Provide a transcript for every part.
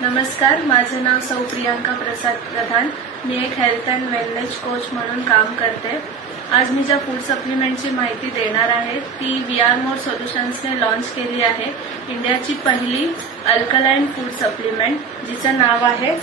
नमस्कार, माझे नाव सौ प्रियांका प्रसाद प्रधान। मी एक हेल्थ अँड वेलनेस कोच म्हणून काम करते। आज मी ज्या फूड सप्लिमेंटची माहिती देणार आहे ती वी.आर. मोर सोल्युशन्सने लॉन्च केली आहे। इंडियाची पहिली अल्कलाइन फूड सप्लिमेंट जिचं नाव आहे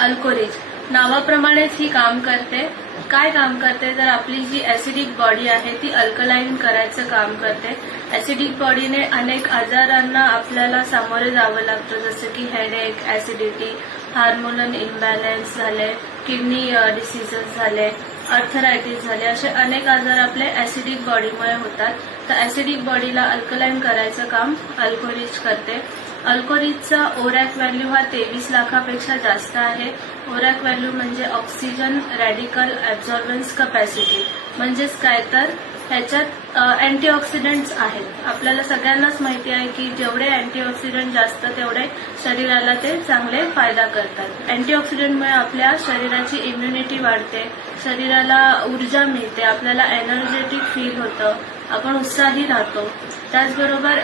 अल्कोरिज। नावाप्रमाणेच ही काम करते। काय काम करते तर आपली जी ऍसिडिक बॉडी आहे ती अल्कलाइन करायचं काम करते। ऍसिडिक बॉडीने अनेक आजारांना आपल्याला सामोरे जावं लागतं, जसं की हेडेक, ऍसिडिटी, हार्मोनल इम्बॅलन्स झाले, किडनी डिसीजेस झाले, अर्थरायटिस झाले, असे अनेक आजार आपले ऍसिडिक बॉडीमुळे होतात। तर ऍसिडिक बॉडीला अल्कलाइन करायचं काम अल्कोरिज करते। अल्कोरिजचा ओरॅक व्हॅल्यू हा 23 लाखापेक्षा जास्त आहे। ओरॅक व्हॅल्यू म्हणजे ऑक्सिजन रॅडिकल ऍब्झॉर्बन्स कपॅसिटी, म्हणजेच काय तर ह्याच्यात अँटीऑक्सिडंट्स आहेत। आपल्याला सगळ्यांनाच माहिती आहे की जेवढे अँटीऑक्सिडंट जास्त तेवढे शरीराला ते चांगले फायदा करतात। अँटीऑक्सिडंटमुळे आपल्या शरीराची इम्युनिटी वाढते, शरीराला ऊर्जा मिळते, आपल्याला एनर्जेटिक फील होतं, आपण उत्साही राहतो। त्याचबरोबर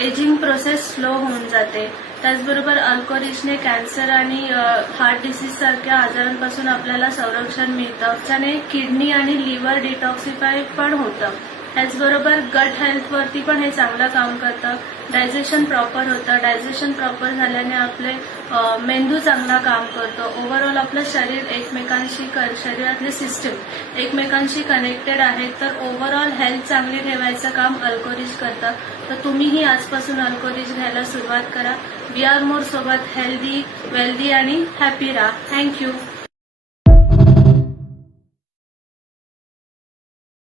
एजिंग प्रोसेस स्लो होऊन जाते। त्याचबरोबर अल्कोरिजने कॅन्सर आणि हार्ट डिसीज सारख्या आजारांपासून आपल्याला संरक्षण मिळतं। त्याने किडनी आणि लिव्हर डिटॉक्सिफाय पण होतं। त्याचबरोबर गट हेल्थवरती पण हे चांगलं काम करतं। डायजेशन प्रॉपर होतं। डायजेशन प्रॉपर झाल्याने आपले मेंदू चांगला काम करतो। ओव्हरऑल आपलं शरीर एकमेकांशी शरीरातले सिस्टीम एकमेकांशी कनेक्टेड आहेत। तर ओव्हरऑल हेल्थ चांगली ठेवायचं काम अल्कोरिज करतं। तर तुम्हीही आजपासून अल्कोरिज घ्यायला सुरुवात करा। वी.आर. मोर सोबत हेल्दी, वेल्दी आणि हॅपी राहा। थँक्यू।